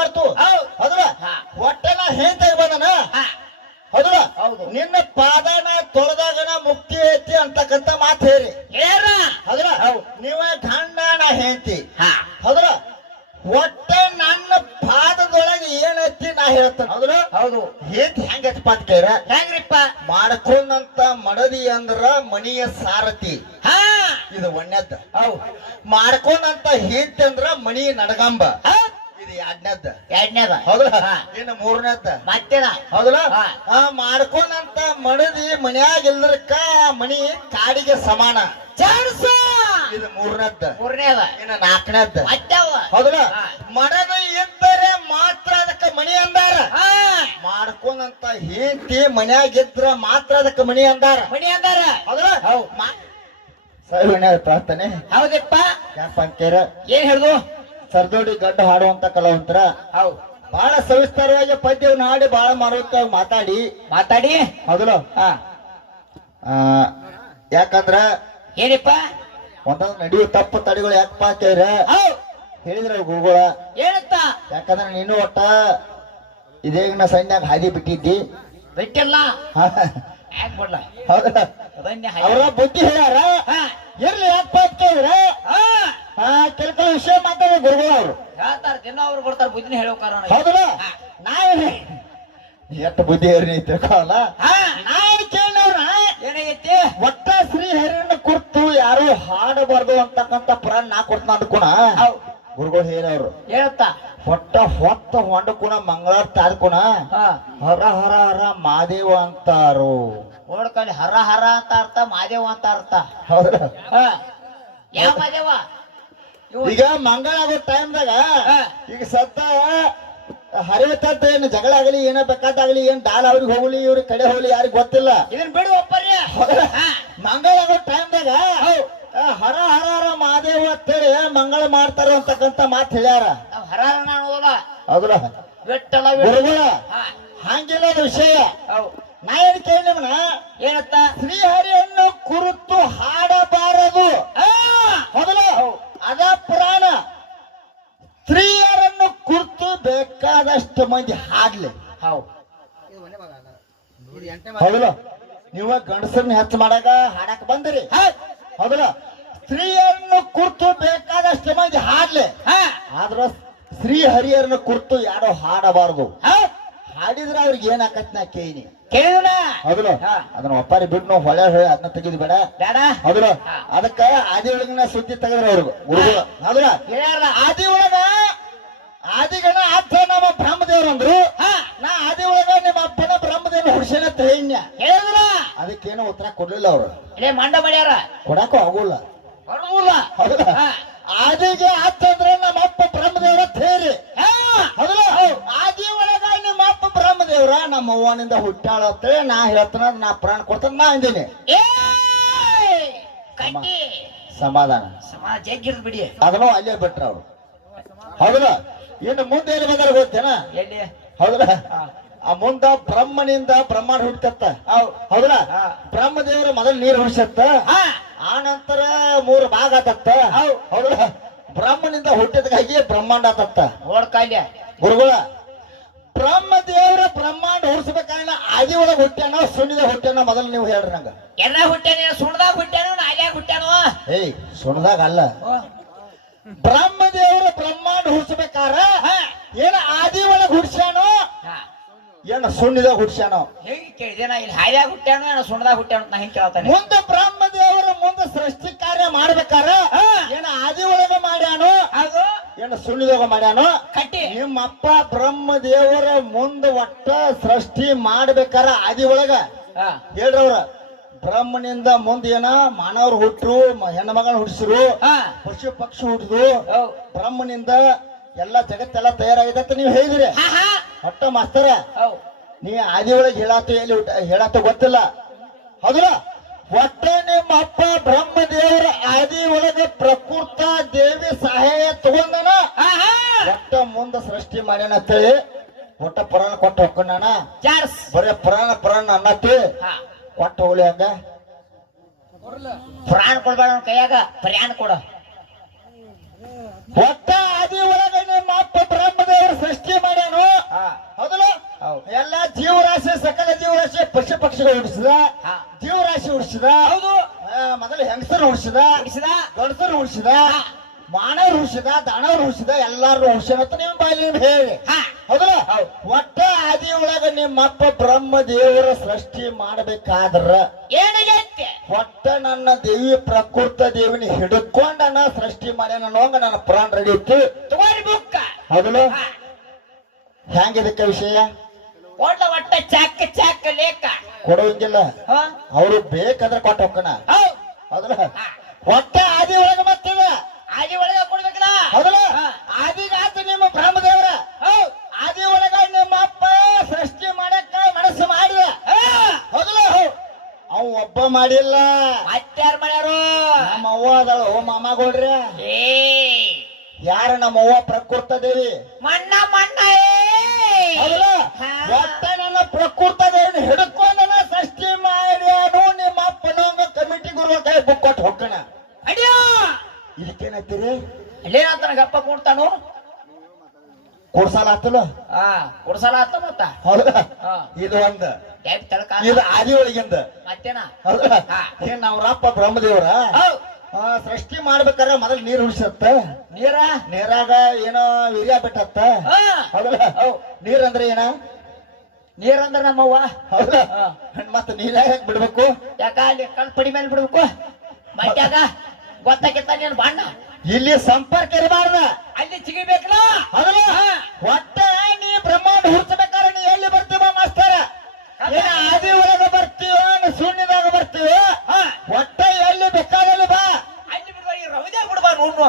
ಮಾಡ್ತು ಹೌದ್ರ ಹೊಟ್ಟೆನ ಹೆಂತಾಗ ಬಂದನ ಹೌದ್ರ ನಿನ್ನ ಪಾದನ ತೊಳೆದಾಗನ ಮುಕ್ತಿ ಐತಿ ಅಂತಕ್ಕಂತ ಮಾತು ಹೇರಿ ಹೌದ್ರ ನೀವ ಗಂಡನ ಹೆಂತಿ ಹೌದ್ರ ಹೊಟ್ಟೆ ನನ್ನ ಪಾದದೊಳಗೆ ಏನೈತಿ ನಾ ಹೇಳ್ತೇನೆ ಹೌದ್ರ ಹೌದು ಹೆಂತಿ ಹೆಂಗಪ್ಪ ಅಂತ ಕೇಳ ಹೆಂಗ್ರಿಪ್ಪ ಮಾಡ್ಕೊಂಡಂತ ಮಡದಿ ಅಂದ್ರ ಮನಿಯ ಸಾರಥಿ ಇದು ಒಣ್ಣೆದ್ದ ಮಾಡ್ಕೊಂಡಂತ ಹೆಂತಿ ಅಂದ್ರ ಮನಿ ನಡಗಂಬ ಇದು ಎರಡನೇದ ಹೌದಾ ಇನ್ನು ಮೂರನೇದ ಮತ್ತೇನ ಹೌದಲ್ಲ ಮಾಡ್ಕೊಂಡಂತ ಮಡದಿ ಮನ್ಯಾಗ ಇಲ್ದಕ್ಕ ಮನಿ ಕಾಡಿಗೆ ಸಮಾನ ಇದು ಮೂರನೇದ ಇನ್ನು ನಾಲ್ಕನೇದ ಹೌದಲ್ಲ ಮಡದ ಇದ್ದರೆ ಮಾತ್ರ ಅದಕ್ಕ ಮನಿ ಅಂದಾರ ಮಾಡ್ಕೊಂಡಂತ ಹೆಂಡತಿ ಮನ್ಯಾಗ ಇದ್ರ ಮಾತ್ರ ಅದಕ್ಕ ಮನಿ ಅಂದಾರ ಹೌದಲ್ಲ ಪ್ರಾರ್ಥನೆ ಹೌದಪ್ಪ ಯಾಪ ಅಂತೀರ ಏನ್ ಹೇಳ್ದು ಸರ್ದೋಡಿ ಗಡ್ಡ ಹಾಡುವಂತ ಕಲಾವಂತರ ಬಹಳ ಸವಿಸ್ತಾರವಾಗಿ ಪದ್ಯವನ್ನು ಹಾಡಿ ಬಹಳ ಮಾತಾಡಿ ಹೌದಲ್ಲ ಯಾಕಂದ್ರ ಏನಪ್ಪ ಒಂದೊಂದು ನಡೆಯುವ ತಪ್ಪು ತಡೆಗಳು ಯಾಕಪ್ಪ ಅಂತೇವ್ರ ಹೇಳಿದ್ರ ಗುರುಗಳ ಏನತ್ತ ಯಾಕಂದ್ರ ನೀನು ಒಟ್ಟ ಇದೇಗಿನ ಸೈನ್ಯಾಗ ಹಾದಿ ಬಿಟ್ಟಿದ್ದಿ ಬಿಟ್ಟಿಲ್ಲ ಹೌದಾ ಅವರ ಬುದ್ಧಿ ಹೇಳ್ಯಾರ ಇರ್ಲಿ ಯಾಕಪ್ಪ ಅಂತೇವ್ರ ಕೆಲವು ವಿಷಯ ಮಾತಾಡ ಗುರುಗಳು ಅವರು ಹೇಳ್ತಾರ ದಿನ ಅವ್ರು ಕೊಡ್ತಾರ ಬುದ್ಧಿನ ಹೇಳೋಕಾರ ಹೌದಲ್ಲ ನಾವೇನು ಎಷ್ಟು ಬುದ್ಧಿ ಹೇರಿ ತಿಳ್ಕೊಲ್ಲ ನಾವೇನು ಕೇಳಿನವ್ರ ಏನಾಗೈತಿ ಒಟ್ಟ ಶ್ರೀಹರಿಯನ್ನು ಕುರ್ತು ಯಾರು ಹಾಡಬಾರ್ದು ಅಂತಕ್ಕಂತ ಪ್ರಾಣ ನಾ ಕೊಡ್ತಾನ ಅಂದ್ಕೊಣ ಗುರುಗಳು ಹೇಳವ್ರು ಹೇಳ್ತಾ ಹೊತ್ತ ಹೊಂಡಕುಣ ಮಂಗಳಾರತಿ ಆದ್ಕುಣ ಹರ ಹರ ಹರ ಮಾದೇವ ಅಂತಾರು ನೋಡ್ಕೊಳ್ಳಿ ಹರ ಹರ ಅಂತ ಅರ್ಥ ಮಾದೇವ ಅಂತ ಅರ್ಥ ಹೌದ ಯಾವ ಮಾದೇವ ಈಗ ಮಂಗಳ ಆಗೋ ಟೈಮ್ದಾಗ ಈಗ ಸತ್ತ ಹರಿವತ್ತ ಏನ್ ಜಗಳ ಆಗಲಿ ಏನ ಬೇಕಾದಾಗ್ಲಿ ಏನ್ ಡಾಲ್ ಅವ್ರಿಗೆ ಹೋಗ್ಲಿ ಇವ್ರಿಗೆ ಕಡೆ ಹೋಗ್ಲಿ ಯಾರಿಗ್ ಗೊತ್ತಿಲ್ಲ ಇದನ್ ಬಿಡು ಒಪ್ಪರಿ ಮಂಗಳ ಆಗೋ ಟೈಮ್ದಾಗ ಹರ ಹರ ಹರ ಮಹಾದೇವ ಅಂತೇಳಿ ಮಂಗಳ ಮಾಡ್ತಾರ ಅಂತಕ್ಕಂತ ಮಾತು ಹೇಳ್ಯಾರ ಹರ ಹೌದಲ್ಲ ಗುರುಗಳ ಹಂಗಿಲ್ಲ ವಿಷಯ ನಾ ಏನ್ ಕೇಳಿ ನಿಮ್ನ ಏನತ್ತ ಶ್ರೀಹರಿಯನ್ನು ಕುರಿತು ಹಾಡಬಾರದು ಹೌದಲ್ಲ ಅದ ಪುರಾಣ ಸ್ತ್ರೀಯರನ್ನು ಕುರಿತು ಬೇಕಾದಷ್ಟು ಮಂದಿ ಹಾಡ್ಲಿ ಹೌದಲ್ಲ ನೀವ ಗಂಡಸರನ್ನ ಹೆಚ್ಚು ಮಾಡಾಕ ಹಾಡಕ್ ಬಂದ್ರಿ ಹೌದಲ್ಲ ಸ್ತ್ರೀಯರನ್ನು ಕುರಿತು ಬೇಕಾದಷ್ಟು ಮಂದಿ ಹಾಡ್ಲಿ ಆದ್ರ ಶ್ರೀಹರಿಯರನ್ನು ಕುರಿತು ಯಾರೋ ಹಾಡಬಾರದು ಹಾಡಿದ್ರ ಅವ್ರಿಗೆ ಏನಾಕತ್ ನಾ ಕೇಳಿನಿ ಹೌದಲ್ಲ ಅದನ್ನ ಒಪ್ಪಾರಿ ಬಿಟ್ಟು ನಾವು ಹೊಳೆ ಹೊಳೆ ಅದನ್ನ ತೆಗಿದ್ ಬೇಡ ಹೌದಲ್ಲ ಅದಕ್ಕ ಆದಿ ಒಳಗಿನ ಸುದ್ದಿ ತೆಗದ್ರ ಅವ್ರಿಗೆ ಗುರುಗಳು ಹೌದಲ್ಲ ಆದಿ ಒಳಗ ಆದಿಗಣ ಅಪ್ಪ ನಮ್ಮ ಬ್ರಹ್ಮದೇವ್ರು ಅಂದ್ರು ನಾ ಆದಿ ಒಳಗ ನಿಮ್ಮ ಅಪ್ಪನ ಬ್ರಹ್ಮದೇವ್ರ ಹುಡ್ಸೇನ ತೈನ್ಯ ಹೇಳಿದ್ರ ಅದಕ್ಕೇನು ಉತ್ತರ ಕೊಡ್ಲಿಲ್ಲ ಅವ್ರು ಮಂಡ ಮಾಡ್ಯಾರ ಕೊಡಾಕು ಆಗೋಲ್ಲ ಹೌದಲ್ಲ ಆದಿಗೆ ಅತ್ತಂದ್ರೆ ನಮ್ಮ ಅಪ್ಪ ಬ್ರಹ್ಮದೇವ್ರ ತೇರಿ ಹೌದಲ್ಲ ಆದಿ ಒಳಗ ನಿಮ್ಮ ಅಪ್ಪ ಬ್ರಹ್ಮದೇವ್ರ ನಮ್ಮ ಅವ್ವನಿಂದ ಹುಟ್ಟಾಳ ಅಂತೇಳಿ ನಾ ಹೇಳ್ತಾನ ನಾ ಪ್ರಾಣ ಕೊಡ್ತಾನ ನಾ ಅಂದಿನಿ ಸಮಾಧಾನ ಬಿಡಿ ಅದನ್ನು ಅಲ್ಲೇ ಬಿಟ್ರ ಅವ್ರು ಹೌದಲ್ಲ ಇನ್ನು ಮುಂದೆ ಏನು ಬಂದಾರ ಗೊತ್ತೇನ ಹೌದಲ್ಲ ಆ ಮುಂದ ಬ್ರಹ್ಮನಿಂದ ಬ್ರಹ್ಮಾಂಡ ಹುಡ್ತತ್ತ ಹೌದಲ್ಲ ಬ್ರಹ್ಮದೇವ್ರ ಮೊದಲು ನೀರು ಹುಡ್ಸತ್ತ ಆ ನಂತರ 3 ಭಾಗ ಆತತ್ತ ಹೌದಲ್ಲ ಬ್ರಹ್ಮನಿಂದ ಹುಟ್ಟಿದಾಗಿ ಬ್ರಹ್ಮಾಂಡ ಆತತ್ತ ನೋಡ್ಕಾಲ್ಯ ಗುರುಗಳ ಬ್ರಹ್ಮದೇವ್ರ ಬ್ರಹ್ಮಾಂಡ ಹುಡ್ಸ್ಬೇಕಾದ್ರೆ ಆದಿ ಒಳಗ ಹುಟ್ಟ್ಯಾನೋ ಸುಣ್ಣಿದಾಗ ಹುಟ್ಟ್ಯಾನೋ ಮೊದಲು ನೀವು ಹೇಳ್ರಿ ನಂಗ ಎಲ್ಲ ಹುಟ್ಟ್ಯಾನ ಸುಣ್ದಾಗ ಹುಟ್ಟ್ಯಾನೋ ನಾಲ್ಯಾಗ ಹುಟ್ಟ್ಯಾನೋ ಏಯ್ ಸುಣ್ದಾಗ ಅಲ್ಲ ಬ್ರಹ್ಮದೇವ್ರ ಬ್ರಹ್ಮಾಂಡ ಹುಡ್ಸ್ಬೇಕಾರ ಏನ ಆದಿ ಒಳಗ ಹುಡ್ಸ್ಯಾನೋ ಏನ ಸುಣ್ಣಿದಾಗ ಹುಡ್ಸ್ಯಾನೋ ಹೇಗೆ ಕೇಳಿದೆ ಇಲ್ಲಿ ಹಾಯ್ಯಾಗ ಹುಟ್ಟ್ಯಾನೋ ಏನ ಸುಣ್ಣದಾಗ ಹುಟ್ಟ್ಯಾನೋ ನಾ ಹಿಂಗೆ ಕೇಳ್ತಾನೆ ಮುಂದೆ ಬ್ರಹ್ಮದೇವರು ಮುಂದೆ ಸೃಷ್ಟಿ ಕಾರ್ಯ ಮಾಡ್ಬೇಕಾರ ಏನ ಆದಿ ಒಳಗ ಮಾಡ್ಯಾನೋ ಅದು ಏನ ಸುಣ್ಣಿದಾಗ ಮಾಡ್ಯಾನೋ ಕಟ್ಟಿ ನಿಮ್ಮಪ್ಪ ಬ್ರಹ್ಮದೇವರ ಮುಂದೆ ಒಟ್ಟ ಸೃಷ್ಟಿ ಮಾಡ್ಬೇಕಾರ ಆದಿ ಒಳಗ ಹೇಳ್ರವ್ರ ಬ್ರಹ್ಮನಿಂದ ಮುಂದೆ ಏನ ಮಾನವರು ಹುಟ್ಟರು ಹೆಣ್ಣು ಮಗನ ಹುಟ್ಟಿಸಿರು ಪಶು ಪಕ್ಷಿ ಹುಟ್ಟಿದ್ರು ಬ್ರಹ್ಮನಿಂದ ಎಲ್ಲ ಜಗತ್ತೆಲ್ಲ ತಯಾರಾಗಿದ್ದಂತ ನೀವು ಹೇಳಿದ್ರಿ ಹೊಟ್ಟ ಮಾಸ್ತರ ನೀ ಆದಿ ಒಳಗೆ ಹೇಳಾತು ಎಲ್ಲಿ ಹೇಳಾತ ಗೊತ್ತಿಲ್ಲ ಹೌದಲ್ಲ ಒಟ್ಟ ನಿಮ್ಮ ಅಪ್ಪ ಬ್ರಹ್ಮದೇವರ ಆದಿ ಒಳಗೆ ಪ್ರಕೃತ ದೇವಿ ಸಹಾಯ ತಗೊಂಡನ ಒಟ್ಟ ಮುಂದ ಸೃಷ್ಟಿ ಮಾಡ್ಯಾನ ಅಂತೇಳಿ ಒಟ್ಟ ಪುರಾಣ ಕೊಟ್ಟು ಹೊಕ್ಕೊಂಡಾನ ಬರೀ ಪುರಾಣ ಅನ್ನತ್ತಿ ಕೊಟ್ಟ ಹೋಗ್ಲಿ ಹಂಗ ಪುರಾಣ ಕೊಡ್ಬೇಡ ಕೈಯಾಗ ಪ್ರಯಾಣ ಕೊಡ ಒಟ್ಟ ಆದಿ ಒಳಗೆ ನಿಮ್ಮ ಅಪ್ಪ ಬ್ರಹ್ಮದೇವರ ಸೃಷ್ಟಿ ಉಡಿಸಿದ ಜೀವರಾಶಿ ಉಡಿಸಿದ ಹೌದು ಮೊದಲು ಹೆಂಗಸರು ಉಡಿಸಿದ ಗಂಡಸರು ಉಡಿಸಿದ ಮಾನವರು ಉಳಿಸಿದ ದಾನವರು ಉಳಿಸಿದ ಎಲ್ಲಾರು ಉಳಿಸ್ಯಾನಂತ ನಿಮ್ ಬಾಯಲ್ಲಿ ಹೇಳಿ ಹೌದಲ್ಲ ಒಟ್ಟ ಆದಿ ಒಳಗ ನಿಮ್ಮಪ್ಪ ಬ್ರಹ್ಮ ದೇವರ ಸೃಷ್ಟಿ ಮಾಡಬೇಕಾದ್ರ ಏನಾಗೈತೆ ಒಟ್ಟ ನನ್ನ ದೇವಿ ಪ್ರಕೃತ ದೇವಿನ ಹಿಡ್ಕೊಂಡನ ಸೃಷ್ಟಿ ಮಾಡ್ಯಾನ ಅನ್ನೋಂಗ ನನ್ನ ಪ್ರಾಣ ರೆಡಿ ಇತ್ತು ತಗೋರಿ ಬುಕ್ಕ ಹೌದಲ್ಲ ಹೆಂಗಿದಕ್ಕೆ ವಿಷಯ ಒಟ್ಟ ಒಟ್ಟ ಚಾಕ ಚಾಕ ಲೇಕ ಕೊಡುವಂಗಿಲ್ಲ ಅವ್ರು ಬೇಕಾದ್ರೆ ಕೊಟ್ಟ ಹೋಗ್ಕಣ ಹೌದಲ್ಲ ಒಟ್ಟ ಆದಿ ಒಳಗ ಮತ್ತಿದ ಆದಿ ಒಳಗ ಕೊಡ್ಬೇಕಲ್ಲ ಹೌದಲ್ಲ ಆದಿಗಾತ ನಿಮ್ಮ ಬ್ರಹ್ಮದೇವರ ಆದಿ ಒಳಗ ನಿಮ್ಮ ಅಪ್ಪ ಸೃಷ್ಟಿ ಮಾಡಕ್ಕ ಮನಸ್ಸು ಮಾಡಿದ ಹೌದಲ್ಲ ಅವ್ ಒಬ್ಬ ಮಾಡಿಲ್ಲ ಮತ್ತಾರ ಮಾಡ್ಯಾರು ನಮ್ಮ ಅವ್ವ ಅದಳು ಮಾಮಗೋಳ್ರಿ ಯಾರ ನಮ್ಮ ಅವ್ವ ಪ್ರಕೃತ ದೇವಿ ಮಣ್ಣ ಮಣ್ಣ ಹೌದಲ್ಲ ಒಟ್ಟ ನನ್ನ ಪ್ರಕೃತ ದೇವಿನ ಹಿಡ್ಕೊಂಡನ ಸೃಷ್ಟಿ ಮಾಡ್ಯಾನು ನಿಮ್ಮ ಅಪ್ಪನವಂಗ ಕಮಿಟಿ ಗುರುವ ಕೈ ಬುಕ್ ಕೊಟ್ಟು ಹೋಗ್ಕಣ ಅಡಿಯೋ ಇದಕ್ಕೇನತ್ತೀರಿ ಅಲ್ಲೇನಂತ ಗಪ್ಪ ಕೊಡ್ತಾನು ಕೊಡ್ಸಾಲ ಆತಲ್ಲ ಕೊಡ್ಸಲ ಆತ ಮತ್ತ ಹೌದಾ ಇದು ಒಂದ ಇದು ಆದಿ ಒಳಗಿಂದ ಮತ್ತೇನ ಹೌದಾ ಏನ್ ಅವ್ರಪ್ಪ ಬ್ರಹ್ಮದೇವ್ರ ಸೃಷ್ಟಿ ಮಾಡ್ಬೇಕಾದ್ರೆ ಮೊದಲು ನೀರ್ ಉಳಿಸತ್ತ ನೀರಾಗ ಏನೋ ವೀರ್ಯ ಬಿಟ್ಟತ್ತ ಹೌದಲ್ಲ ನೀರಂದ್ರೆ ಏನ ನೀರಂದ್ರ ನಮ್ಮವ್ವ ಹೌದಾ ಮತ್ತ ನೀರಾಗ ಬಿಡ್ಬೇಕು ಯಾಕ ಅಲ್ಲಿ ಕಲ್ ಪಡಿ ಮೇಲೆ ಬಿಡ್ಬೇಕು ಮತ್ಯಾಗ ಗೊತ್ತಾಗಿತ್ತ ನೀನ್ ಬಣ್ಣ ಇಲ್ಲಿ ಸಂಪರ್ಕ ಇರಬಾರ್ದ ಅಲ್ಲಿ ಸಿಗಬೇಕಲ್ಲ ಹೌದಲ್ಲ ಒಟ್ಟ ನೀ ಬ್ರಹ್ಮಾಂಡ ಹುಡ್ಸಬೇಕಾದ್ರೆ ನೀ ಎಲ್ಲಿ ಬರ್ತೀವ ಮಾಸ್ತರ ಏನ ಆದಿ ಒಳಗ ಬರ್ತೀವ ಶೂನ್ಯದಾಗ ಬರ್ತೀವ ಒಟ್ಟ ಎಲ್ಲಿ ಬೇಕಾದಲ್ಲಿ ಬಾ ಅಲ್ಲಿ ಬಿಡ್ಬಾ ಈ ರವಿದೇ ಬಿಡ್ಬಾ ನೋಡು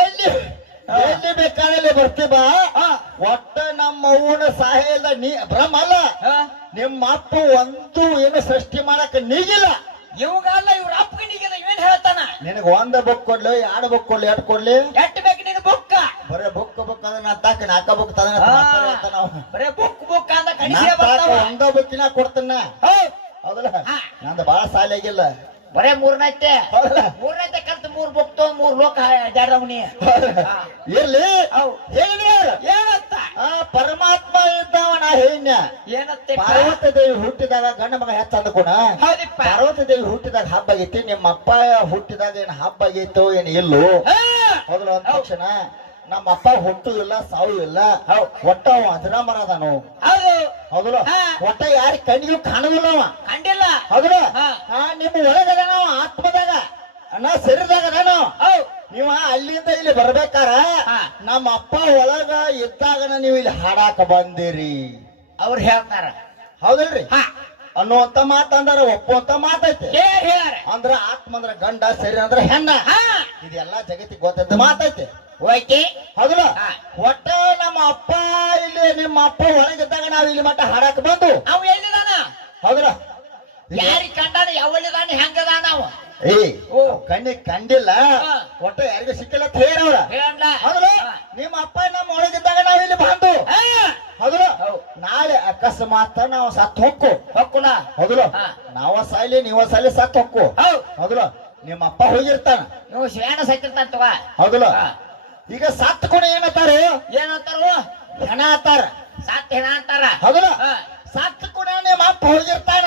ಎಲ್ಲಿ ಎಲ್ಲಿ ಬೇಕಾದಲ್ಲಿ ಬರ್ತೀವ ಒಟ್ಟ ನಮ್ಮ ಅವ್ವನ ಸಹಾಯದ ನೀ ಬ್ರಹ್ಮ ಅಲ್ಲ ನಿಮ್ಮ ಅಪ್ಪ ಒಂದು ಏನು ಸೃಷ್ಟಿ ಮಾಡಕ್ ನೀಗಿಲ್ಲ ಇವಾಗಲ್ಲ ಇವ್ರ ಅಪ್ಪನಿಗೆಲ್ಲ ಇವೇನ್ ಹೇಳ್ತಾನ ನಿನಗ ಒಂದ ಬುಕ್ ಕೊಡ್ಲಿ ಎರಡು ಬುಕ್ ಕೊಡ್ಲಿ ಎಟ್ ಕೊಡ್ಲಿ ಎಟ್ ಬೇಕು ನಿನ್ ಬುಕ್ಕ ಬರೇ ಬುಕ್ ಅದನ್ನ ತಾಕ ನಾಲ್ಕ ಬುಕ್ ತದನ ನಾವು ಬರೇ ಬುಕ್ ಅಂದ ಕಡಿಸೇ ಬರ್ತಾವ ಒಂದ ಬುಕ್ಕಿನ ಕೊಡ್ತನ ಹೌದಲ್ಲ ನಂದು ಬಾಳ ಸಾಲಿ ಆಗಿಲ್ಲ ಬರೇ ಮೂರನೈತೆ ಕಲ್ತು 3 ಬುಕ್ ತೋ 3 ಲೋಕ ಜಾಡವನಿ ಇರ್ಲಿ ಹೇಳಿದ್ರಿ ಏನಂತ ಪರಮಾತ್ಮ ಇದ್ದವ ನಾ ಹೇಳಿನ ಏನಂತೆ ಪಾರ್ವತಿ ದೇವಿ ಹುಟ್ಟಿದಾಗ ಗಂಡ ಮಗ ಹೆಚ್ಚ ಅಂದ್ಕೋಣ ಪಾರ್ವತಿ ದೇವಿ ಹುಟ್ಟಿದಾಗ ಹಬ್ಬ ಆಗೈತಿ ನಿಮ್ಮ ಅಪ್ಪ ಹುಟ್ಟಿದಾಗ ಏನ್ ಹಬ್ಬ ಆಗೈತೋ ಏನ್ ಇಲ್ಲೋ ಹೌದಲ್ಲ ಅಂದ ತಕ್ಷಣ ನಮ್ಮ ಅಪ್ಪ ಹುಟ್ಟು ಇಲ್ಲ ಸಾವು ಇಲ್ಲ ಒಟ್ಟ ಅವ ಅಜರಾಮರ ಅದಾನು ಹೌದಲ್ಲ ಒಟ್ಟ ಯಾರ ಕಣ್ಣಿಗೂ ಕಾಣುದಿಲ್ಲ ಅವ ಕಂಡಿಲ್ಲ ಹೌದಲ್ಲ ನಿಮ್ಮ ಒಳಗದಾನ ಆತ್ಮದಾಗ ಅಣ್ಣ ಶರೀರದಾಗ ಅದಾನು ನೀವ ಅಲ್ಲಿಂದ ಇಲ್ಲಿ ಬರ್ಬೇಕಾರ ನಮ್ಮ ಅಪ್ಪ ಒಳಗ ಇದ್ದಾಗ ನೀವು ಇಲ್ಲಿ ಹಾಡಾಕ ಬಂದಿರಿ ಅವ್ರು ಹೇಳ್ತಾರ ಹೌದಲ್ರಿ ಅನ್ನುವಂತ ಮಾತಂದಾರ ಒಪ್ಪುವಂತ ಮಾತೈತಿ ಅಂದ್ರ ಆತ್ಮ ಅಂದ್ರ ಗಂಡ ಶರೀರ ಅಂದ್ರ ಹೆಣ್ಣ ಇದೆಲ್ಲಾ ಜಗತ್ತಿಗೆ ಗೊತ್ತಿದ್ದ ಮಾತೈತಿ ಹೋಯ್ತಿ ಹೌದಲ್ಲ ಒಟ್ಟ ನಮ್ಮ ಅಪ್ಪ ಇಲ್ಲಿ ನಿಮ್ಮ ಅಪ್ಪ ಒಳಗಿದ್ದಾಗ ನಾವ್ ಇಲ್ಲಿ ಮಟ್ಟ ಹಾಡಾಕ ಬಂದು ಅವ್ ಎಲ್ಲಿದಾನ ಹೌದಲ್ಲ ಯಾರಿಗ್ ಕಂಡಾನ ಯಾವಲ್ಲಿದಾನ ಹೆಂಗದಾನ ಅವ ಕಣ್ಣಿಗೆ ಕಂಡಿಲ್ಲ ಒಟ್ಟ ಯಾರಿಗೂ ಸಿಕ್ಕಿಲ್ಲ ಹೇಳವ್ರ ಹೌದಲ್ಲ ನಿಮ್ಮ ಅಪ್ಪ ನಮ್ಮ ಒಳಗಿದ್ದಾಗ ನಾವ್ ಇಲ್ಲಿ ಬಂದು ಹೌದಲ್ಲ ನಾಳೆ ಅಕಸ್ಮಾತ್ ನಾವು ಸತ್ ಹೊಕ್ಕುನ ಹೌದಲ್ಲ ನಾವ ಸಾಯ್ಲಿ ನೀವ ಸಾಯ್ಲಿ ಸತ್ ಹೊಕ್ಕು ಹೌದಲ್ಲ ನಿಮ್ಮ ಅಪ್ಪ ಹೋಗಿರ್ತಾನ ನೀವು ಶ್ರೇಣ ಸತ್ತಿರ್ತಾನ ತಗೋ ಹೌದಲ್ಲ ಈಗ ಸತ್ ಕೂಡ ಏನಂತಾರ ಹೆಣ ಅಂತಾರ ಸತ್ ಹೆಣ ಅಂತಾರ ಹೌದಲ್ಲ ಸತ್ ಕೂಡ ನಿಮ್ಮ ಅಪ್ಪ ಹೋಗಿರ್ತಾನ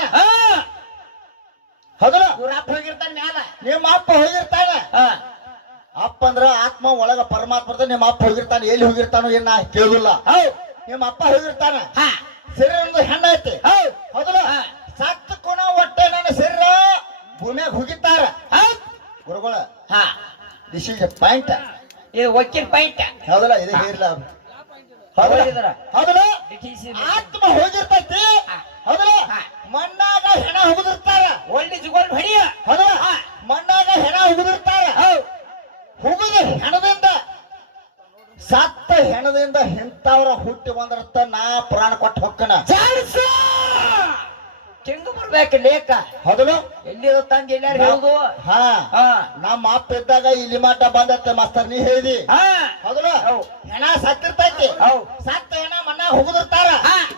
ಹೌದಲ್ಲ ಇವ್ರ ಅಪ್ಪ ಹೋಗಿರ್ತಾನ ಮ್ಯಾಲ ನಿಮ್ಮ ಅಪ್ಪ ಹೋಗಿರ್ತಾನ ಅಪ್ಪ ಅಂದ್ರ ಆತ್ಮ ಒಳಗ ಪರಮಾತ್ಮ ನಿಮ್ಮ ಅಪ್ಪ ಹೋಗಿರ್ತಾನ ಎಲ್ಲಿ ಹೋಗಿರ್ತಾನೋ ಏನ ಕೇಳುದಿಲ್ಲ ನಿಮ್ಮ ಅಪ್ಪ ಹೋಗಿರ್ತಾನ ಶರೀರ ಹೆಣ್ಣ ಐತಿ ಹೌದಲ್ಲ ಸತ್ ಕೂಡ ಒಟ್ಟೆ ನನ್ನ ಶರೀರ ಭೂಮಿಯಾಗ ಹೋಗಿರ್ತಾರ ಗುರುಗಳ ದಿಸ್ ಇಸ್ ಪಾಯಿಂಟ್ ಇದು ವಕೀಲ್ ಪಾಯಿಂಟ್ ಹೌದಲ್ಲ ಇದು ಹೇರ್ಲ ಹೌದಲ್ಲ ಆತ್ಮ ಹೋಗಿರ್ತೈತಿ ಹೌದಲ್ಲ ಮಣ್ಣಾಗ ಹೆಣ ಹುಗಿದಿರ್ತಾರ ಓಲ್ಡೇಜ್ ಗೋಲ್ಡ್ ಹೊಡಿಯ ಹೌದಲ್ಲ ಮಣ್ಣಾಗ ಹೆಣ ಹುಗಿದಿರ್ತಾರ ಹುಗಿದ ಹೆಣದಿಂದ ಸತ್ತ ಹೆಣದಿಂದ ಇಂಥವ್ರ ಹುಟ್ಟಿ ಬಂದಿರ್ತ ನಾ ಪುರಾಣ ಕೊಟ್ಟು ಹೊಕ್ಕನ ಕೆಂಗು ಬರ್ಬೇಕು ಲೇಖ ಹೌದಲ್ಲ ಎಲ್ಲಿ ತಂದು ಎಲ್ಲಾರು ಹೇಳುದು ನಮ್ಮ ಅಪ್ಪ ಇದ್ದಾಗ ಇಲ್ಲಿ ಮಾಟ ಬಂದತ್ತೆ ಮಾಸ್ತರ್ ನೀ ಹೇಳಿದಿ ಹೌದಲ್ಲ ಹೆಣ ಸತ್ತಿರ್ತೈತಿ ಸತ್ತ ಹೆಣ ಮಣ್ಣ ಹೋಗಿರ್ತಾರ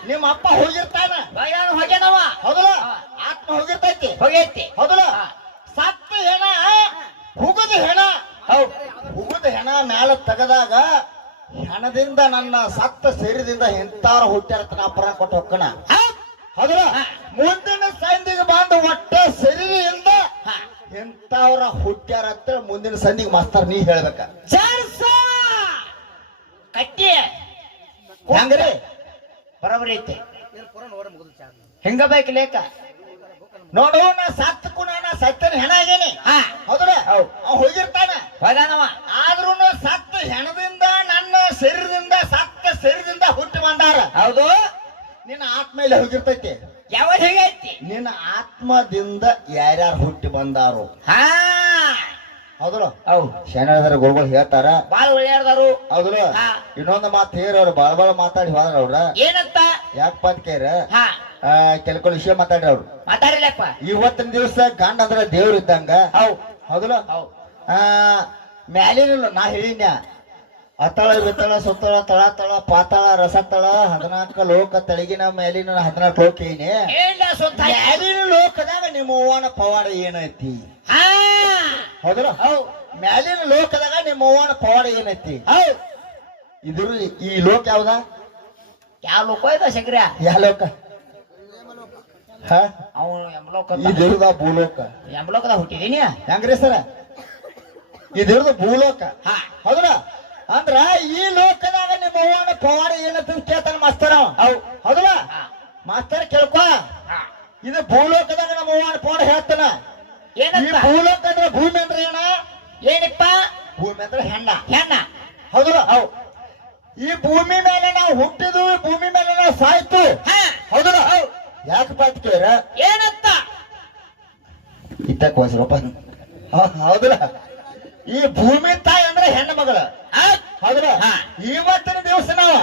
ನಿಮ್ಮ ಅಪ್ಪ ಹೋಗಿರ್ತಾನ ಹೋಗ್ಯಾನವ ಹೌದಲ್ಲ ಆತ್ಮ ಹೋಗಿರ್ತೈತಿ ಹೋಗೈತಿ ಹೌದಲ್ಲ ಸತ್ತ ಹೆಣ ಹುಗದ ಹೆಣ ಹುಗದ ಹೆಣ ಮ್ಯಾಲ ತೆಗದಾಗ ಹೆಣದಿಂದ ನನ್ನ ಸತ್ತ ಶರೀರದಿಂದ ಎಂತಾರ ಹುಟ್ಟ್ಯಾರ ನಾ ಪುರಾಣ ಕೊಟ್ಟು ಹೊಕ್ಕಣ ಹೌದಲ್ಲ ಹಾ. ಮುಂದಿನ ಸಂಧಿಗೆ ಬಂದು ಒಟ್ಟ ಸರಿ ಇಲ್ದ ಹಾ. ಎಂತವ್ರ ಹುಟ್ಟ್ಯಾರ ಅಂತ ಮುಂದಿನ ಸಂಧಿಗೆ ಮಾಸ್ತರ್ ನೀ ಹೇಳ್ಬೇಕ ಜಾರ್ಸ ಕಟ್ಟಿ ಹೆಂಗ್ರಿ ಬರೋಬರಿ ಐತೆ ಹೆಂಗ ಬೇಕು ಲೇಖ ನೋಡು ನಾ ಸತ್ತಕ್ಕೂ ನಾ ಸತ್ತನ ಹೆಣ ಆಗೇನಿ ಹಾ ಹೌದಲ್ಲ ಹೌದ್. ಅವ್ ಹೋಗಿರ್ತಾನ ಹೋದಾನವ ಆದ್ರೂ ಸತ್ತ ಹೆಣದಿಂದ ನನ್ನ ಶರೀರದಿಂದ ಸತ್ತ ಶರೀರದಿಂದ ಹುಟ್ಟಿ ಬಂದಾರ ಹೌದು ನಿನ್ನ ಆತ್ಮ ಇಲ್ಲಿ ಹೋಗಿರ್ತೈತಿ ಯಾವಾಗ ಹೇಗೈತಿ ನಿನ್ನ ಆತ್ಮದಿಂದ ಯಾರ್ಯಾರು ಹುಟ್ಟಿ ಬಂದಾರು ಹಾ ಹೌದಲ್ಲ ಹೌದು ಶರಣರ ಗುರುಗಳು ಹೇಳ್ತಾರ ಬಾಳ ಒಳ್ಳೆಯದಾರು ಹೌದಲ್ಲ ಹಾ. ಇನ್ನೊಂದು ಮಾತು ಹೇರವ್ರು ಬಾಳ ಮಾತಾಡಿ ಹೋದ್ರ ಅವ್ರ ಏನಂತ ಯಾಕಪ್ಪ ಅಂತ ಕೇರ ಹಾ ಕೆಲವು ವಿಷಯ ಮಾತಾಡ್ರಿ ಅವ್ರು ಮಾತಾಡಿಲ್ಲಪ್ಪ ಇವತ್ತಿನ ದಿವಸ ಗಂಡ ಅಂದ್ರ ದೇವ್ರ ಇದ್ದಂಗ ಹೌದಲ್ಲ ಹೌದು ಮ್ಯಾಲಿನ ನಾ ಹೇಳಿನ್ಯ ಅತಳ ಬಿತ್ತಳ ಸುತ್ತಳ ತಳ ತಳ ಪಾತಾಳ ರಸತಳ 14 ಲೋಕ ತಳಗಿನ ಮ್ಯಾಲಿನ 14 ಲೋಕ ಏನೇ ಏನಿಲ್ಲ ಸ್ವಂತ ಮ್ಯಾಲಿನ ಲೋಕದಾಗ ನಿಮ್ಮ ಅವ್ವನ ಪವಾಡ ಏನೈತಿ ಹಾ ಹೌದಲ್ಲ ಹೌದು ಮ್ಯಾಲಿನ ಲೋಕದಾಗ ನಿಮ್ಮ ಅವ್ವನ ಪವಾಡ ಏನೈತಿ ಹೌದು ಇದ್ರ ಈ ಲೋಕ ಯಾವ್ದ ಯಾವ ಲೋಕ ಇದೆ ಶಂಕರ್ಯ ಯಾವ ಲೋಕ ಹ ಅವನು ಎಂಬಲೋಕ ಇದಿರುದ ಭೂಲೋಕ ಎಂಬಲೋಕದಾಗ ಹುಟ್ಟಿದೀನಿ ಹೆಂಗ್ರಿ ಸರ ಇದಿರುದ ಭೂಲೋಕ ಹಾ ಹೌದಲ್ಲ ಅಂದ್ರ ಈ ಲೋಕದಾಗ ನಿಮ್ಮ ಅವ್ವನ ಪವಾಡ ಏನಂತ ಕೇಳ್ತಾನ ಮಾಸ್ತರ್ ಹೌದಲ್ಲ ಹಾ ಮಾಸ್ತರ್ ಕೇಳ್ಕೊ ಹಾ ಇದು ಭೂಲೋಕದಾಗ ನಮ್ಮ ಅವ್ವನ ಪವಾಡ ಹೇಳ್ತಾನ ಈ ಏನಂತ ಭೂಲೋಕ ಅಂದ್ರೆ ಭೂಮಿ ಅಂದ್ರೆ ಏನ ಏನಿಪ್ಪ ಭೂಮಿ ಅಂದ್ರೆ ಹೆಣ್ಣ ಹೆಣ್ಣ ಹೌದಲ್ಲ ಈ ಭೂಮಿ ಮೇಲೆ ನಾವು ಹುಟ್ಟಿದ್ವು ಈ ಭೂಮಿ ಮೇಲೆ ನಾವು ಸಾಯ್ತು ಹಾ ಹೌದಲ್ಲ ಯಾಕಪ್ಪ ಅಂತ ಕೇಳ್ರ ಏನಂತ ಇತ್ತಕ್ ಹೋಸ್ರಪ್ಪ ಹೌದಲ್ಲ ಈ ಭೂಮಿ ತಾಯಿ ಅಂದ್ರೆ ಹೆಣ್ಣು ಮಗಳ ಹೌದಲ್ಲ ಹಾ. ಇವತ್ತಿನ ದಿವಸ ನಾವು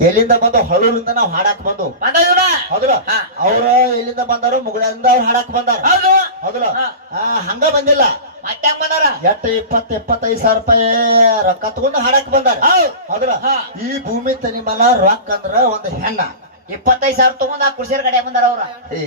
ಎಲ್ಲಿಂದ ಬಂದು ಹೊಳೂರಿಂದ ನಾವು ಹಾಡಾಕ್ ಬಂದು ಬಂದವ್ರ ಹೌದಲ್ಲ ಹಾ. ಅವ್ರ ಎಲ್ಲಿಂದ ಬಂದಾರು ಮುಗಳಿಂದ ಅವ್ರು ಹಾಡಾಕ್ ಬಂದಾರ ಹೌದು ಹೌದಲ್ಲ ಹಾ. ಹಂಗ ಬಂದಿಲ್ಲ ಮತ್ತೆ ಹೆಂಗ್ ಬಂದಾರ ಎಟ್ಟ 25 ಸಾವಿರ ರೂಪಾಯಿ ರೊಕ್ಕ ತಗೊಂಡು ಹಾಡಾಕ್ ಬಂದಾರ ಹೌದಲ್ಲ ಹಾ. ಈ ಭೂಮಿ ತನಿ ಮಲ ರೊಕ್ಕ ಅಂದ್ರ ಒಂದು ಹೆಣ್ಣ 25,000 ತಗೊಂಡ್ ಆ ಕುರ್ಸಿಯರ್ ಕಡೆ ಬಂದಾರ ಅವ್ರ ಏ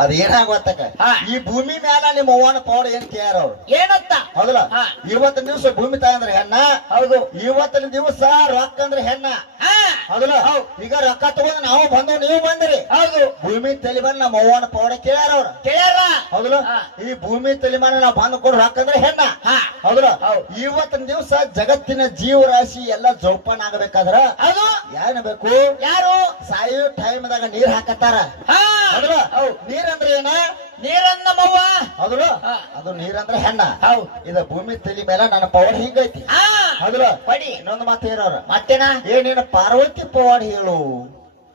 ಅದ ಏನಾಗತ್ತಕ ಹಾ. ಈ ಭೂಮಿ ಮ್ಯಾಲ ನಿಮ್ಮ ಅವ್ವನ ಪೌಡ ಏನ್ ಕೇಳ್ಯಾರ ಅವ್ರು ಏನಂತ ಹೌದಲ್ಲ ಹಾ. ಇವತ್ತಿನ ದಿವಸ ಭೂಮಿ ತಾಯಿ ಅಂದ್ರೆ ಹೆಣ್ಣ ಹೌದು ಇವತ್ತಿನ ದಿವಸ ರೊಕ್ಕ ಅಂದ್ರೆ ಹೆಣ್ಣ ಹಾ ಹೌದಲ್ಲ ಈಗ ರೊಕ್ಕ ತಗೊಂಡು ನಾವು ಬಂದು ನೀವು ಬಂದ್ರಿ ಹೌದು ಭೂಮಿ ತಲೆ ಬಂದ್ ನಮ್ಮ ಅವ್ವನ ಪೌಡ ಕೇಳ್ಯಾರ ಅವ್ರ ಕೇಳ್ಯಾರ ಹೌದಲ್ಲ ಹಾ. ಈ ಭೂಮಿ ತಲೆಮಾನ ನಾವು ಬಂದು ಕೊಡು ರೊಕ್ಕ ಅಂದ್ರೆ ಹೆಣ್ಣ ಹಾ ಹೌದಲ್ಲ ಹೌದು. ಇವತ್ತಿನ ದಿವಸ ಜಗತ್ತಿನ ಜೀವರಾಶಿ ಎಲ್ಲ ಜೋಪಾನ ಆಗಬೇಕಾದ್ರ ಹೌದು ಏನ್ ಬೇಕು ಯಾರು ಸಾಯೋ ಟೈಮ್ದಾಗ ನೀರ್ ಹಾಕತ್ತಾರ ಹಾ ಹೌದಲ್ಲ ಹೌದು ನೀರ್ ಅಂದ್ರೆ ಏನ ನೀರನ್ನ ನಮ್ಮವ್ವ ಹೌದಲ್ಲ ಹಾ. ಅದು ನೀರಂದ್ರೆ ಹೆಣ್ಣ ಹೌದು ಇದ ಭೂಮಿ ತಲೆ ಮೇಲೆ ನನ್ನ ಪವಾಡ ಹಿಂಗೈತಿ ಹಾ ಹೌದಲ್ಲ ಪಡಿ ಇನ್ನೊಂದು ಮಾತು ಏನವ್ರ ಮತ್ತೇನ ಏನೇನ ಪಾರ್ವತಿ ಪವಾಡ ಹೇಳು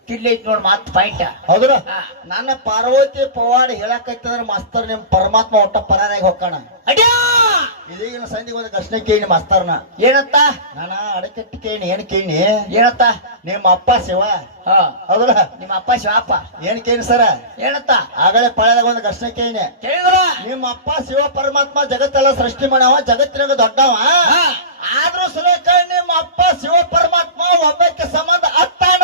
ಕಿಲ್ಲಿ ಐತ್ ನೋಡ್ ಮತ್ ಪಾಯಿಂಟ್ ಹೌದಲ್ಲ ಹಾ. ನನ್ನ ಪಾರ್ವತಿ ಪವಾಡ ಹೇಳಕೈತಂದ್ರ ಮಾಸ್ತರ್ ನಿಮ್ ಪರಮಾತ್ಮ ಒಟ್ಟ ಪರಾರಾಗಿ ಹೋಗ್ಕಣ ಅಡ್ಯಾ ಇದೀಗಿನ ಸಂಧಿಗೆ ಒಂದು ಕೃಷ್ಣ ಕೇಳಿ ಮಾಸ್ತರ್ನ ಏನಂತ ನಾನ ಅಡಕೆಟ್ಟಿ ಕೇಳಿ ಏನ್ ಕೇಳಿ ಏನಂತ ನಿಮ್ಮ ಅಪ್ಪ ಶಿವ ಹಾ ಹೌದಲ್ಲ ನಿಮ್ಮ ಅಪ್ಪ ಶಿವಪ್ಪ ಏನ್ ಕೇಳಿ ಸರ ಏನಂತ ಆಗಲೇ ಪಳೆದಾಗ ಒಂದು ಕೃಷ್ಣ ಕೇಳಿ ಕೇಳಿದ್ರ ನಿಮ್ಮ ಅಪ್ಪ ಶಿವ ಪರಮಾತ್ಮ ಜಗತ್ತೆಲ್ಲ ಸೃಷ್ಟಿ ಮಾಡವ ಜಗತ್ತಿನಾಗ ದೊಡ್ಡವ ಹಾ ಆದ್ರೂ ಸಲಕ ನಿಮ್ಮ ಅಪ್ಪ ಶಿವ ಪರಮಾತ್ಮ ಒಬ್ಬಕ್ಕೆ ಸಂಬಂಧ ಅತ್ತಾನ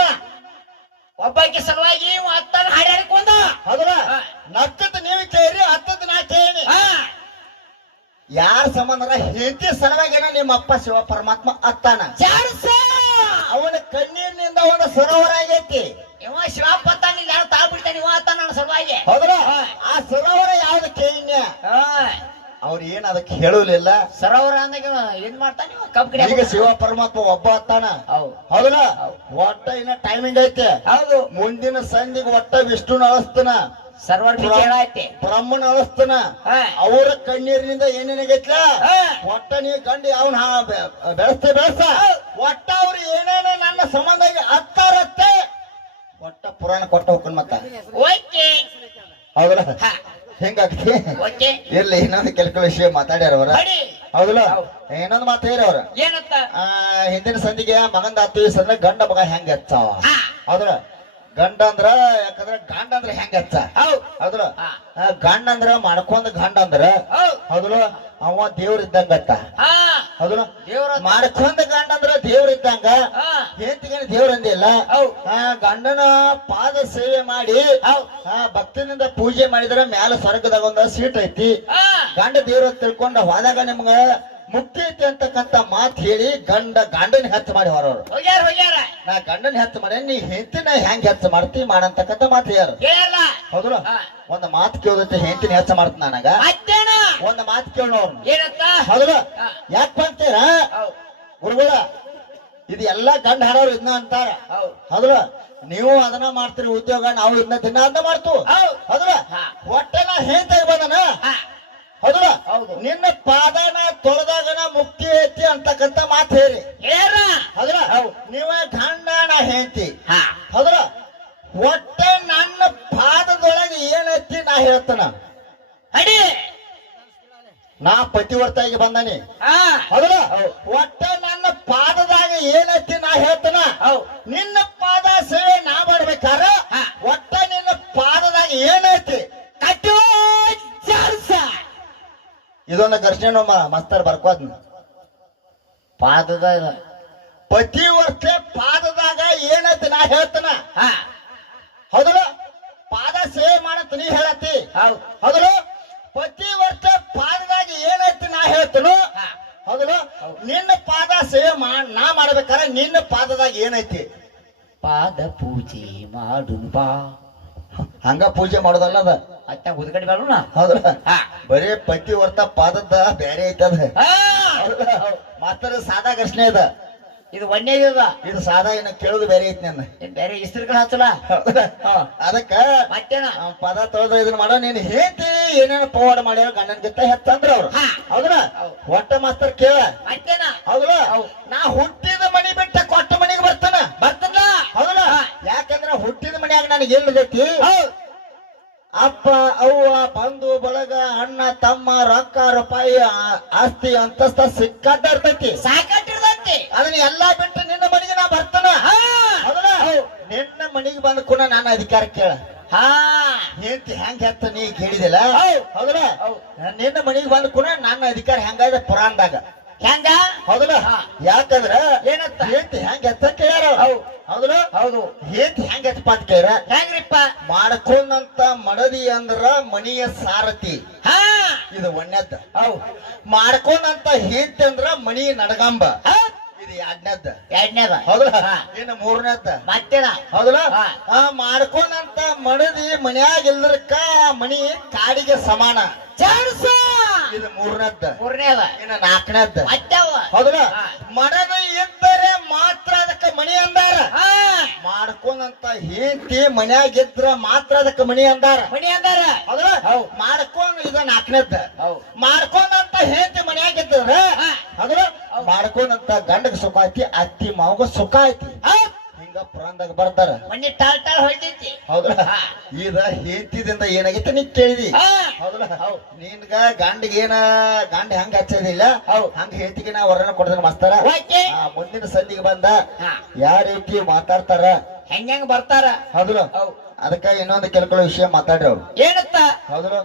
ಒಬ್ಬಾಕಿ ಸಲುವಾಗಿ ಅತ್ತನ ಹಾಡ್ಯಾಡ್ಕೊಂಡ ಹೌದಲ್ಲ ಹಾ. ನಕ್ಕದ ನೀವು ಕೇಳಿ ಹತ್ತದ ನಾ ಕೇಳಿ ಹಾ ಯಾರ ಸಂಬಂಧ ಹೆಂಡತಿ ಸಲುವಾಗಿ ಏನೋ ನಿಮ್ಮ ಅಪ್ಪ ಶಿವ ಪರಮಾತ್ಮ ಅತ್ತಾನ ಜಾಡ್ಸ ಅವನ ಕಣ್ಣೀರಿನಿಂದ ಒಂದು ಸರೋವರ ಆಗೈತಿ ಇವ ಶಿವಪ್ಪ ಅತ್ತ ನೀನ್ ಯಾರು ತಾಳ್ಬಿಡ್ತಾನೆ ಇವ ಅತ್ತ ನನ್ನ ಸಲುವಾಗಿ ಹೌದಲ್ಲ ಹಾ. ಆ ಸರೋವರ ಯಾವ್ದು ಕೇಳಿನ ಹಾ ಅವ್ರು ಏನ್ ಅದಕ್ಕೆ ಹೇಳಲಿಲ್ಲ ಸರೋವರ ಅಂದಾಗ ಇವ ಏನ್ ಮಾಡ್ತಾನೆ ಇವ ಕಬ್ಬು ಈಗ ಕಡೆ ಶಿವ ಪರಮಾತ್ಮ ಒಬ್ಬ ಅತ್ತಾನ ಹೌದು ಹೌದಲ್ಲ ಒಟ್ಟ ಇನ್ನ ಟೈಮಿಂಗ್ ಐತೆ ಹೌದು ಮುಂದಿನ ಸಂಧಿಗೆ ಒಟ್ಟ ವಿಷ್ಣುನ ಅಳಸ್ತನ ಸರ್ವರ್ ಬಿಚ್ಚಿ ಹೇಳಾಯ್ತೆ ಬ್ರಹ್ಮನ ಅಳಸ್ತನ ಹಾ ಅವರ ಕಣ್ಣೀರಿನಿಂದ ಏನೇನಾಗೈತ್ಲ ಹಾ. ಒಟ್ಟ ನೀ ಗಂಡಿ ಅವನ ಬೆಳೆಸ ಒಟ್ಟ ಅವ್ರು ಏನೇನ ನನ್ನ ಸಂಬಂಧ ಅತ್ತಾರತ್ತೆ ಒಟ್ಟ ಪುರಾಣ ಕೊಟ್ಟ ಹೋಗ್ಕೊಂಡ್ ಮತ್ತ ಓಕೆ ಹೌದಲ್ಲ ಹಾ ಹೆಂಗಾಗ್ತಿ ಓಕೆ ಇರ್ಲಿ ಇನ್ನೊಂದು ಕೆಲವು ವಿಷಯ ಮಾತಾಡ್ಯಾರ ಅವ್ರ ಬಡಿ ಹೌದಲ್ಲ ಹೌದು. ಇನ್ನೊಂದು ಮಾತು ಹೇಳಿ ಅವ್ರ ಏನಂತ ಹಿಂದಿನ ಸಂಧಿಗೆ ಮಗಂದ ಹತ್ತು ದಿವಸ ಅಂದ್ರೆ ಗಂಡ ಮಗ ಹೆಂಗ ಹಚ್ಚಾವ ಹಾ ಹೌದ್ರ ಗಂಡ ಅಂದ್ರ ಯಾಕಂದ್ರ ಗಂಡ ಅಂದ್ರ ಹೆಂಗ ಹಚ್ಚ ಹೌದು ಹೌದ್ರ ಹಾ ಗಂಡ ಅಂದ್ರ ಮಾಡ್ಕೊಂಡ್ ಗಂಡ ಅಂದ್ರ ಹೌದು ಹೌದಲ್ಲ ಅವ ದೇವ್ರ ಇದ್ದಂಗತ್ತ ಹಾ ಹೌದಲ್ಲ ದೇವರ ಮಾಡ್ಕೊಂಡ್ ಗಂಡ ಅಂದ್ರ ದೇವ್ರ ಇದ್ದಂಗ ಹಾ ಹೆಂಡತಿಗೆ ದೇವ್ರ ಅಂದಿಲ್ಲ ಹೌದು ಗಂಡನ ಪಾದ ಸೇವೆ ಮಾಡಿ ಹೌದು ಭಕ್ತಿನಿಂದ ಪೂಜೆ ಮಾಡಿದ್ರ ಮ್ಯಾಲ ಸ್ವರ್ಗದಾಗ ಒಂದ ಸೀಟ್ ಐತಿ ಹಾ ಗಂಡ ದೇವ್ರ ತಿಳ್ಕೊಂಡ ಹೋದಾಗ ನಿಮ್ಗ ಮುಕ್ತಿ ಐತಿ ಅಂತಕ್ಕಂತ ಮಾತು ಹೇಳಿ ಗಂಡನ ಹೆಚ್ಚು ಮಾಡಿ ಹೊರವ್ರು. ಹೋಗ್ಯಾರ ನಾ ಗಂಡನ ಹೆಚ್ಚು ಮಾಡಿ ನೀ ಹೆಂಡತಿನ ಹೆಂಗ್ ಹೆಚ್ಚು ಮಾಡ್ತಿ ಮಾಡಂತಕ್ಕಂತ ಮಾತು ಹೇಳ್ಯಾರ. ಹೇಳಲ್ಲ ಹೌದಲ್ಲ? ಒಂದ್ ಮಾತು ಕೇಳೋದಕ್ಕೆ ಹೆಂಡತಿನ ಹೆಚ್ಚು ಮಾಡ್ತ ನನಗ ಮತ್ತೇನ ಒಂದ್ ಮಾತು ಕೇಳೋರು ಏನಂತ ಹೌದಲ್ಲ? ಯಾಕೆ ಬಂತೀರ ಗುರುಗಳ ಇದು ಎಲ್ಲಾ ಗಂಡ ಹಾಡೋರು ಇದನ್ನ ಅಂತಾರ. ಹೌದಲ್ಲ? ನೀವು ಅದನ್ನ ಮಾಡ್ತೀರಿ ಉದ್ಯೋಗ, ನಾವು ಇದನ್ನ ದಿನ ಅದನ್ನ ಮಾಡ್ತು. ಹೌದಲ್ಲ? ಹೊಟ್ಟೆ ನಾ ಹೆಂಡತಿ ಬಂದನ ಹೌದಲ್ಲ? ನಿನ್ನ ಪಾದನ ತೊಳೆದಾಗನ ಮುಕ್ತಿ ಐತಿ ಅಂತಕ್ಕಂತ ಮಾತು ಹೇಳಿ ಹೌದಲ್ಲ? ನೀವ ಗಂಡ ನಾ ಹೆಂಡತಿ ಹೌದಲ್ಲ? ಹೊಟ್ಟೆ ನನ್ನ ಪಾದದೊಳಗೆ ಏನೈತಿ ನಾ ಹೇಳ್ತಾನ. ಅಡಿ ನಾ ಪತಿವರ್ತಾಗಿ ಬಂದನಿ ಹೌದಲ್ಲ? ಹೊಟ್ಟೆ ನನ್ನ ಪಾದದಾಗ ಏನೈತಿ ನಾ ಹೇಳ್ತಾನ. ನಿನ್ನ ಪಾದ ಸೇವೆ ನಾ ಮಾಡ್ಬೇಕಾರ ಹೊಟ್ಟೆ ನಿನ್ನ ಪಾದದಾಗ ಏನೈತಿ ಕಟ್ಟು ಇದೊಂದು ಘರ್ಷಣೆ ಮಸ್ತರ್ ಬರ್ಕೋದ್ ಪಾದದ ಪತಿವರ್ತೆ ಪಾದದಾಗ ಏನೈತಿ ನಾ ಹೇಳ್ತಾನ. ಹೌದಲ್ಲ? ಪಾದ ಸೇವೆ ಮಾಡತ್ ನೀ ಹೇಳತ್ತಿ ಹೌದಲ್ಲ? ಪತಿವರ್ತ ಪಾದದಾಗ ಏನೈತಿ ನಾ ಹೇಳ್ತನು ಹೌದಲ್ಲ? ನಿನ್ನ ಪಾದ ಸೇವೆ ನಾ ಮಾಡ್ಬೇಕಾರ ನಿನ್ನ ಪಾದದಾಗ ಏನೈತಿ ಪಾದ ಪೂಜೆ ಮಾಡುನು ಬಾ. ಹಂಗ ಪೂಜೆ ಮಾಡೋದಲ್ಲ ಅದ ಅತ್ತ ಉದ್ಗಡಿ ಮಾಡೋಣ ಹೌದಲ್ಲ? ಬರೀ ಪತಿವರ್ತ ಪಾದದ ಬೇರೆ ಐತದ ಮಾತ್ರ ಸಾದಾ ಘರ್ಷಣೆ ಅದ. ಇದು ಒಣ್ಣೆದ ಇದು ಸಾದಾ ಇನ್ನು ಕೇಳೋದು ಬೇರೆ ಐತಿ ನನ್ನ ಬೇರೆ ಇಸ್ತ್ರಿಗಳು ಹಚ್ಚಲ ಅದಕ್ಕ ಮತ್ತೇನ ಪದ ತೊಳೆದ ಇದನ್ನ ಮಾಡೋ ನೀನ್ ಹೇಂತಿ ಏನೇನು ಪವಾಡ ಮಾಡ್ಯಾರ ಗಂಡನ ಗಿತ್ತ ಹೆತ್ತಂದ್ರ ಅವ್ರು ಹೌದ್ರ ಒಟ್ಟ ಮಾಸ್ತರ್ ಕೇಳ ಮತ್ತೇನ ಹೌದಲ್ಲ? ನಾ ಹುಟ್ಟಿದ ಮನಿ ಬಿಟ್ಟ ಕೊಟ್ಟ ಮನಿಗೆ ಬರ್ತನ ಹೌದಲ್ಲ? ಯಾಕಂದ್ರ ಹುಟ್ಟಿದ ಮನ್ಯಾಗ ನನಗೆ ಏನಿದೈತಿ ಅಪ್ಪ ಅವ್ವ ಬಂಧು ಬಳಗ ಅಣ್ಣ ತಮ್ಮ ರೊಕ್ಕ ರೂಪಾಯಿ ಆಸ್ತಿ ಅಂತಸ್ತ ಸಿಕ್ಕಾಟ ಇರ್ತೈತಿ ಸಾಕಟ್ಟಿರ್ತೈತಿ. ಅದನ್ನ ಎಲ್ಲಾ ಬಿಟ್ಟು ನಿನ್ನ ಮನೆಗೆ ನಾ ಬರ್ತಾನ ಹೌದಲ್ಲ? ನಿನ್ನ ಮನೆಗೆ ಬಂದ ಕೂಡ ನಾನು ಅಧಿಕಾರ ಕೇಳ ಹೆಂಡತಿ ಹೆಂಗ್ ಹೆತ್ತ ನೀ ಕೇಳಿದಿಲ್ಲ ಹೌದಲ್ಲ? ನಿನ್ನ ಮನೆಗೆ ಬಂದ ಕೂಡ ನನ್ನ ಅಧಿಕಾರ ಹೆಂಗಾದ ಪುರಾಣದಾಗ ಹೆಂಗ ಹೌದಲ್ಲ? ಯಾಕಂದ್ರ ಏನಂತ ಹೆಂಡತಿ ಹೆಂಗ್ ಹೆತ್ತ ಕೇಳ್ಯಾರ ಹೌದಲ್ಲ? ಹೌದು ಹೆಂಡತಿ ಹೆಂಗ್ ಹೆತ್ತಪ್ಪ ಅಂತ ಕೇಳ್ಯಾರ. ಹೆಂಗ್ರಿಪ್ಪ ಮಾಡ್ಕೊಂಡಂತ ಮಡದಿ ಅಂದ್ರ ಮನಿಯ ಸಾರಥಿ ಇದು ಒಣ್ಣೆದ್ದ. ಮಾಡ್ಕೊಂಡಂತ ಹೆಂಡತಿ ಅಂದ್ರ ಮನಿ ನಡಗಂಬ ಇದು ಎರಡನೇದ ಹೌದಲ್ಲ? ಇನ್ನು ಮೂರನೇದ ಮತ್ತೇನ ಹೌದಲ್ಲ? ಮಾಡ್ಕೊಂಡಂತ ಮಡದಿ ಮನ್ಯಾಗ ಇಲ್ದರ್ಕ ಮನಿ ಕಾಡಿಗೆ ಸಮಾನ ಇದು ಮೂರನೇದ ಇನ್ನು ನಾಲ್ಕನೇದ ಹೌದಲ್ಲ? ಮಡದ ಇದ್ದರೆ ಮಾತ್ರ ಅದಕ್ಕೆ ಮನಿ ಅಂದಾರ. ಮಾಡ್ಕೊಂಡಂತ ಹೆಂಡತಿ ಮನ್ಯಾಗ ಇದ್ರ ಮಾತ್ರ ಅದಕ್ಕೆ ಮನಿ ಅಂದಾರ ಹೌದಲ್ಲ? ಮಾಡ್ಕೊಂಡ್ ಇದು ನಾಲ್ಕನೇದ ಮಾಡ್ಕೊಂಡಂತ ಹೆಂಡತಿ ಮನ್ಯಾಗ ಇದ್ರ ಹೌದಲ್ಲ? ಮಾಡ್ಕೊಂಡಂತ ಗಂಡಗ ಸುಖ ಐತಿ ಅತ್ತಿ ಮಾವಗ ಸುಖ ಐತಿ ಹಿಂಗ ಪುರಾಣದಾಗ ಬರ್ತಾರ. ಮನಿ ಟಾಳ್ ಟಾಳ್ ಹೊಳ್ತೈತಿ ಹೌದಲ್ಲ? ಈಗ ಹೆಂಡತಿದಿಂದ ಏನಾಗೈತೆ ನೀ ಕೇಳಿದಿ ಹೌದಲ್ಲ? ನಿನ್ಗ ಗಂಡಿಗೆ ಗಂಡ ಹೆಂಗ ಹಚ್ಚೋದಿಲ್ಲ ಹಂಗ ಹೆಂಡತಿಗೆ ನಾ ವರ್ಣನೆ ಕೊಡ್ತಾನ ಮಾಸ್ತಾರ. ಮುಂದಿನ ಸಂಧಿಗೆ ಬಂದ ಯಾವ ರೀತಿ ಮಾತಾಡ್ತಾರ ಹೆಂಗ್ ಬರ್ತಾರ ಹೌದಲ್ಲ? ಅದಕ್ಕ ಇನ್ನೊಂದು ಕೇಳ್ಕೊಳ್ಳೋ ವಿಷಯ ಮಾತಾಡ್ರಿ ಅವ್ರು ಏನತ್ತ ಹೌದಲ್ಲ?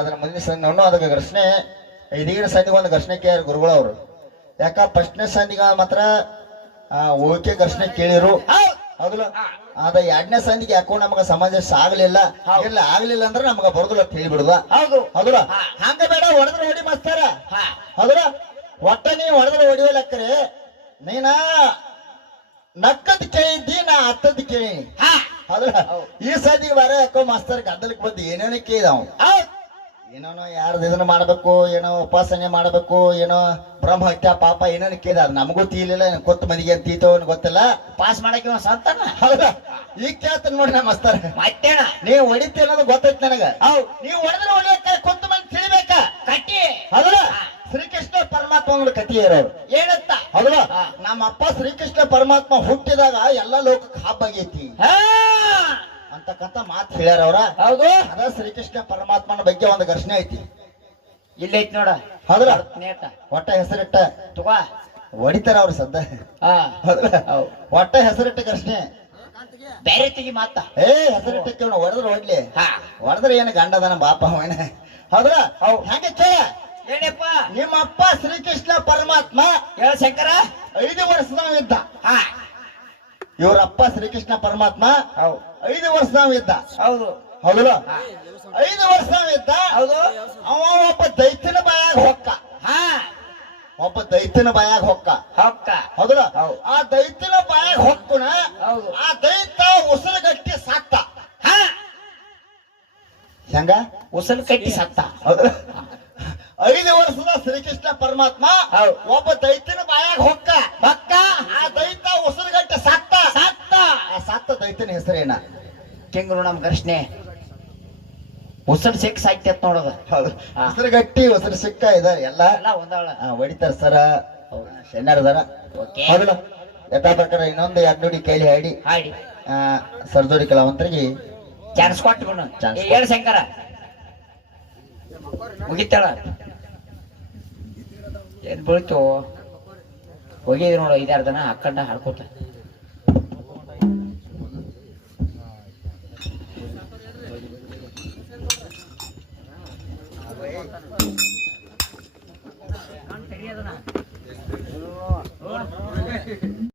ಅದ್ರ ಮುಂದಿನ ಸಂಧಿ ನೋಡೋ ಅದಕ್ಕೆ ಘರ್ಷಣೆ ಇದೀಗಿನ ಸಂಧಿಗೆ ಒಂದು ಘರ್ಷಣೆ ಕೇಳ್ಯಾರ ಗುರುಗಳು ಅವರು. ಯಾಕ ಫಸ್ಟ್ನೇ ಸಂಧಿಗ ಮಾತ್ರ ಓಕೆ ಘರ್ಷಣೆ ಕೇಳಿರು ಹೌದಲ್ಲ? ಅದ ಎರಡನೇ ಸಂಧಿಗೆ ಯಾಕೋ ನಮಗ ಸಮಾಜ ಆಗ್ಲಿಲ್ಲ ಇಲ್ಲ ಆಗ್ಲಿಲ್ಲ ಅಂದ್ರೆ ನಮಗ ಬರುದಿಲ್ಲ ತಿಳಿಬಿಡುದ ಹೌದಲ್ಲ? ಹಂಗ ಬೇಡ ಹೊಡೆದ್ರೆ ಹೊಡಿ ಮಾಸ್ತಾರ ಹೌದಲ್ಲ? ಒಟ್ಟ ನೀ ಹೊಡೆದ್ರೆ ಹೊಡಿಯಲಕ್ಕರೆ ನೀನ ನಕ್ಕದ್ ಕೇಳಿದ್ದಿ ನಾ ಹತ್ತದ್ ಕೇಳಿ ಹೌದಲ್ಲ? ಈ ಸಂಧಿಗೆ ಬಾರ ಯಾಕೋ ಮಾಸ್ತರ್ ಗದ್ದಲಕ್ ಬಂದು ಏನೇನೋ ಕೇಳಿದವ್ ಏನೋ ಯಾರ್ದು ಇದನ್ನ ಮಾಡ್ಬೇಕು ಏನೋ ಉಪಾಸನೆ ಮಾಡ್ಬೇಕು ಏನೋ ಬ್ರಹ್ಮ ಹತ್ಯ ಪಾಪ ಏನೇನು ಕೇಳಿದ ಅದು ನಮಗೂ ತೀಲಿಲ್ಲ ಕೊತ್ತ ಮನಿಗೆ ತೀತೋ ಗೊತ್ತಿಲ್ಲ. ಪಾಸ್ ಮಾಡಕ್ಕೆ ಸಂತಾನ ಹೌದಾ? ಈಗ ಕೇಳ್ತಾನ ನೋಡಿ ನಮ್ಮ ಮಾಸ್ತರ್ ಮತ್ತೇನ ನೀವು ಹೊಡಿತಿ ಅನ್ನೋದು ಗೊತ್ತೈತಿ ನನಗ. ನೀವು ಹೊಡೆದ್ರೆ ಹೊಡಿಯಕ್ಕ ಕೊತ್ತ ಮಂದಿ ತಿಳಿಬೇಕ ಕಟ್ಟಿ ಹೌದಲ್ಲ? ಶ್ರೀಕೃಷ್ಣ ಪರಮಾತ್ಮ ಕಥೆ ಇರೋರು ಏನಂತ ಹೌದಲ್ಲ? ನಮ್ಮ ಅಪ್ಪ ಶ್ರೀಕೃಷ್ಣ ಪರಮಾತ್ಮ ಹುಟ್ಟಿದಾಗ ಎಲ್ಲಾ ಲೋಕಕ್ಕೆ ಹಬ್ಬ ಆಗೈತಿ ಅಂತಕ್ಕಂತ ಮಾತು ಹೇಳ್ಯಾರ ಅವ್ರ. ಹೌದು. ಅದ ಶ್ರೀಕೃಷ್ಣ ಪರಮಾತ್ಮನ ಬಗ್ಗೆ ಒಂದು ಘರ್ಷಣೆ ಐತಿ ಇಲ್ಲೈತಿ ನೋಡ ಹೌದಲ್ಲ? ಒಟ್ಟ ಹೆಸರಿಟ್ಟ ತಗೋ ಹೊಡಿತಾರ ಅವ್ರು ಸದ್ದ ಒಟ್ಟ ಹೆಸರಿಟ್ಟ ಘರ್ಷಣೆ ಬೇರೆ ತೆಗಿ ಮಾತ ಹೆಸರಿಟ್ಟಕ್ಕೆ ಹೊಡೆದ್ರೆ ಹೊಡ್ಲಿ ಹೊಡೆದ್ರೆ ಏನು ಗಂಡದನ ಬಾಪ ಅವನ ಹೌದಲ್ಲ? ಹೆಂಗೆ ಕೇಳ ಏನಪ್ಪ ನಿಮ್ಮ ಅಪ್ಪ ಶ್ರೀಕೃಷ್ಣ ಪರಮಾತ್ಮ ಹೇಳ ಶಂಕರ 5 ವರ್ಷದವ ಇದ್ದ. ಇವ್ರಪ್ಪ ಶ್ರೀಕೃಷ್ಣ ಪರಮಾತ್ಮ 5 ವರ್ಷದವ ಇದ್ದ. ಹೌದು ಹೌದಲ್ಲ? 5 ವರ್ಷದವ ಇದ್ದ. ಹೌದು. ಅವ ಒಬ್ಬ ದೈತ್ಯನ ಬಾಯಾಗ ಹೊಕ್ಕ ಒಬ್ಬ ದೈತ್ಯನ ಬಾಯಾಗ ಹೊಕ್ಕ ಹೊಕ್ಕ ಹೌದಲ್ಲ ಹೌದು. ಆ ದೈತ್ಯನ ಬಾಯಾಗ ಹೊಕ್ಕುನ ಹೌದು. ಆ ದೈತ್ಯ ಉಸಿರು ಗಟ್ಟಿ ಸತ್ತ ಹಾ ಹೆಂಗ ಉಸಲ್ ಕಟ್ಟಿ ಸತ್ತ ಹೌದಲ್ಲ 5 ವರ್ಷದ ಶ್ರೀಕೃಷ್ಣ ಪರಮಾತ್ಮ ಹೌದು. ಒಬ್ಬ ದೈತ್ಯನ ಬಾಯಾಗ ಹೊಕ್ಕ ಹೊಕ್ಕ ಆ ದೈತ್ಯ ಉಸಿರು ಗಟ್ಟಿ ಸತ್ತ ಸತ್ತ ಆ ಸತ್ತ ದೈತ್ಯನ ಹೆಸರೇನ ಕೆಂಗರು ನಮ್ ಘರ್ಷಣೆ ಉಸಲ್ ಸಿಕ್ ಸಾಯ್ತೈತ್ ನೋಡೋದು ಹೌದು ಹಾ. ಉಸಿರು ಗಟ್ಟಿ ಉಸಿರು ಸಿಕ್ಕ ಇದ ಎಲ್ಲ ಎಲ್ಲ ಒಂದಾಳ ಹೊಡಿತಾರ ಸರ ಶೆನ್ನರ್ದಾರ ಓಕೆ ಹೌದಲ್ಲ ಯಥಾ ಪ್ರಕಾರ ಇನ್ನೊಂದು 2 ನುಡಿ ಕೈಲಿ ಹಾಡಿ ಹಾಡಿ ಸರ್ಜೋರಿ ಕಲಾವಂತರಿಗೆ ಚಾನ್ಸ್ ಕೊಟ್ಟು ಚಾನ್ಸ್ ಹೇಳ ಶಂಕರ ಮುಗಿತಾಳ ಏನ್ ಬೀಳ್ತು ಹೋಗಿದ್ರಿ ನೋಡು 5-6 ದಿನ ಹಾಕೊಂಡ ಹಾಡ್ಕೊತ